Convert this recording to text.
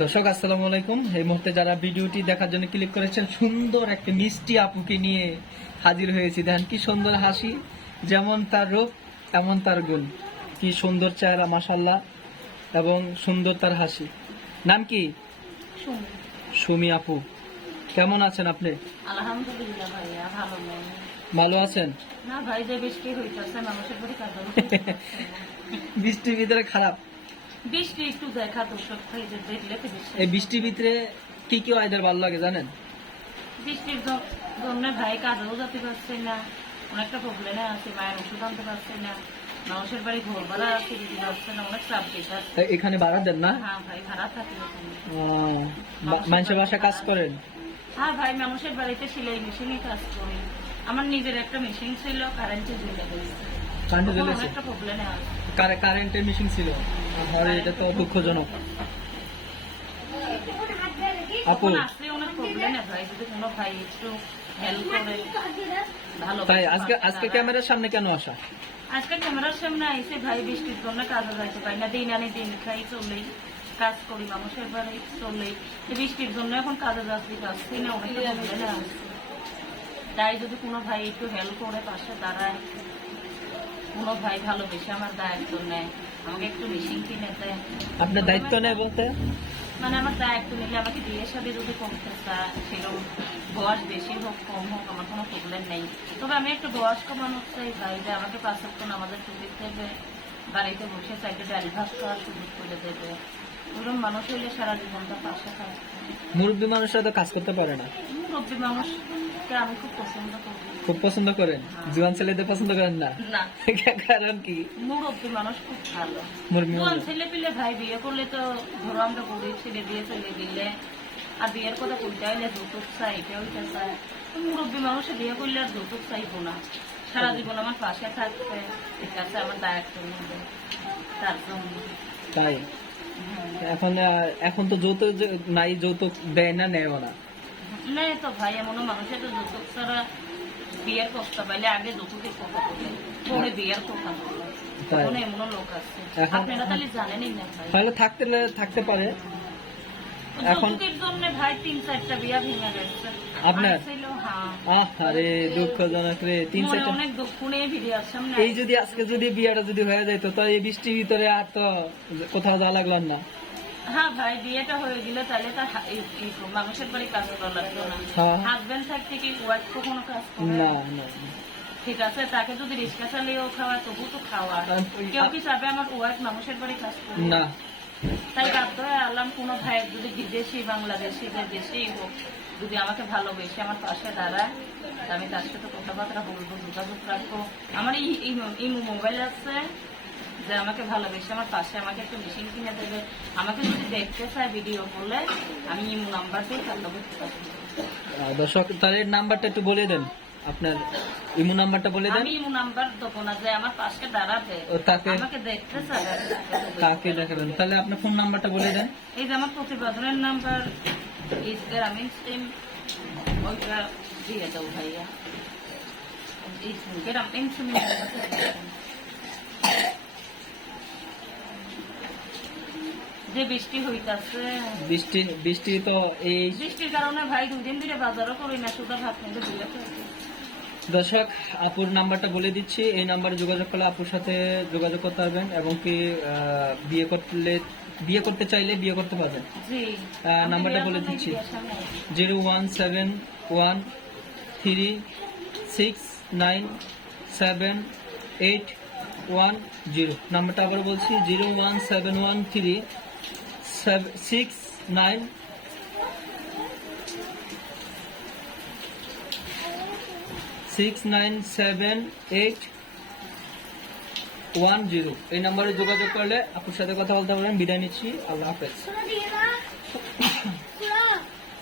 দর্শক আসসালামু আলাইকুম। এই মুহূর্তে যারা ভিডিওটি দেখার জন্য ক্লিক করেছেন, সুন্দর একটা মিষ্টি আপুকে নিয়ে হাজির হয়েছি। দেখেন কি সুন্দর হাসি, যেমন তার রূপ এমন তার গুণ। কি সুন্দর চেহারা মাশাআল্লাহ, এবং সুন্দর তার হাসি। নাম কি? সুমি আপু। কেমন আছেন আপনি? আলহামদুলিল্লাহ ভাইয়া, ভালো নেই। ভালো আছেন? না ভাই, যে বৃষ্টি হইতেছে মানুষের বাড়ি কাজ বৃষ্টির ভিতরে খারাপ। বৃষ্টি একটু দেখা দর্শক ভাই, যে দেখলে তো এই বৃষ্টির ভিতরে কি কি ওয়েদার ভালো লাগে জানেন? বৃষ্টির জন্য ভাই কাজেও যেতে পারছে না, অনেকটা প্রবলেমে আছে, মায়ের ওষুধ আনতে পারছে না, মানুষের বাড়ি ঘর ভাড়া আছে দিতে পারছে না, অনেক সাবজেক্ট আছে। এখানে ভাড়া দেন না? হ্যাঁ ভাই, ভাড়া থাকে এখানে। মানুষের বাসায় কাজ করেন? হ্যাঁ ভাই, মানুষের বাড়িতে সেলাই মেশিনে কাজ করি। আমার নিজের একটা মেশিন ছিল, কারেন্টে জ্বলে গেছে। অনেকটা প্রবলেমে আছে। কারেন্টের মেশিন ছিল? এটা তো দুঃখজনক। আপু আসলে অনেক প্রবলেমে ভাই, যদি কোনো ভাই একটু হেল্প করে ভালো। তাই আজকে ক্যামেরার সামনে কেন আসা? আজকে ক্যামেরার সামনে আইসে ভাই, বৃষ্টির জন্য কাজে যাইতে পারি না, দিন আনি দিন খাই চললেই কাজ করি মানুষের বাড়ি চললেই। বৃষ্টির জন্য এখন কাজে যাচ্ছি, পাচ্ছি না, অনেকটা প্রবলেমে আসছে। তাই যদি কোনো ভাই একটু হেল্প করে পাশে দাঁড়ায়, কোনো ভাই ভালোবেসে আমার দায়িত্ব নেয়, আমাকে একটু মেশিন কিনে দেয়। আপনার দায়িত্ব নেয় বলতে? মানে আমার দায়িত্ব নিলে আমাকে বিয়ের সাথে যদি করতে চায়, সেরকম বয়স বেশি হোক কম হোক আমার কোনো প্রবলেম নেই। তবে আমি একটু বয়স কমানো চাই ভাই, যে আমাকে 5 সপ্তাহ আমাদের ছুটি দেবে, বাড়িতে বসে চাইতে ডাল ভাত খাওয়ার সুযোগ করে দেবে। ওরকম মানুষ হইলে সারা জীবনটা পাশে থাকবে। মুরব্বী মানুষরা তো কাজ করতে পারে না। মুরব্বী মানুষকে আমি খুব পছন্দ করি। খুব পছন্দ করেন? জোয়ান ছেলেদের পছন্দ করেন না? না। কারণ কি? মুরব্বী মানুষ খুব ভালো। মুরব্বী জোয়ান ছেলে পিলে ভাই বিয়ে করলে তো ধরো আমরা গরিব ছেলে বিয়ে চলে দিলে, আর বিয়ের কথা বলতে হইলে যৌতুক চাই, এটা ওইটা চাই। মুরব্বী মানুষে বিয়ে করলে আর যৌতুক চাইবো না, সারা জীবন আমার পাশে থাকবে, ঠিক আছে, আমার দায়িত্ব নেবে তার জন্য। তাই এখন তো যৌতুক নাই, যৌতুক দেয় না, নেয়ও না। নেই তো ভাই, এমনও মানুষের তো যৌতুক ছাড়া বিয়ের প্রস্তাব পাইলে আগে যৌতুকের কথা বলে, পরে বিয়ের কথা বলে। এখন এমনও লোক আছে, আপনারা তাহলে জানেনই না ভাই। তাহলে থাকতে পারে। এখন যৌতুকের জন্য ভাই 3-4টা বিয়া ভেঙে গেছে আপনার? হ্যাঁ। আরে দুঃখজনক রে, 3-4টা। অনেক দুঃখ নিয়ে ভিডিও সামনে। এই যদি আজকে যদি বিয়েটা যদি হয়ে যেত, তো এই বৃষ্টির ভিতরে আর তো কোথাও যাওয়া লাগলো না। হ্যাঁ ভাই, বিয়েটা হয়ে গেলে তাহলে তার মানুষের বাড়ি কাজ করা লাগতো না। হাজবেন্ড থাকতে কি ওয়াইফ কখনো কাজ করে না? ঠিক আছে, তাকে যদি রিক্সা চালিয়েও খাওয়া, তবু তো খাওয়া। কেউ কি চাবে আমার ওয়াইফ মানুষের বাড়ি কাজ করে? না। তাই বাধ্য হয়ে আলাম, কোনো ভাই যদি বিদেশি বাংলাদেশি যে দেশেই হোক, যদি আমাকে ভালোবেসে আমার পাশে দাঁড়ায়, আমি তার সাথে কথাবার্তা বলবো, যোগাযোগ রাখবো। আমার এই মোবাইল আছে, যে আমাকে ভালোবেসে আমার পাশে আমাকে একটা মেশিন কিনে দেবে। আমাকে যদি দেখতে চায় ভিডিও করলে, আমি ইমো নাম্বার দিয়ে তার লগে দর্শক, তাহলে নাম্বারটা একটু বলে দেন, আপনার ইমো নাম্বারটা বলে দেন। আমি ইমো নাম্বার দেবো না, যে আমার পাশে দাঁড়াবে, আমাকে দেখতে চায় তাকে দেখাবেন। তাহলে আপনার ফোন নাম্বারটা বলে দেন। এই যে আমার প্রতিবেদনের নাম্বার, আমি ওইটা দিয়ে দাও ভাইয়া। যে বৃষ্টি হইতাছে, বৃষ্টি তো এই বৃষ্টির কারণে ভাই 2 দিন ধরে বাজারও করি না, শুধু ভাত নিতে ভুলে। দর্শক, আপুর নাম্বারটা বলে দিচ্ছি। এই নাম্বারে যোগাযোগ করলে আপুর সাথে যোগাযোগ করতে পারবেন, এবং কি বিয়ে করতে চাইলে বিয়ে করতে পারবেন। নাম্বারটা বলে দিচ্ছি, 01713697810। নাম্বারটা আবার বলছি, 0171369 697810। এই নাম্বারে যোগাযোগ করলে আপনার সাথে কথা বলতে পারবেন। বিদায় নিচ্ছি, আল্লাহ হাফেজ।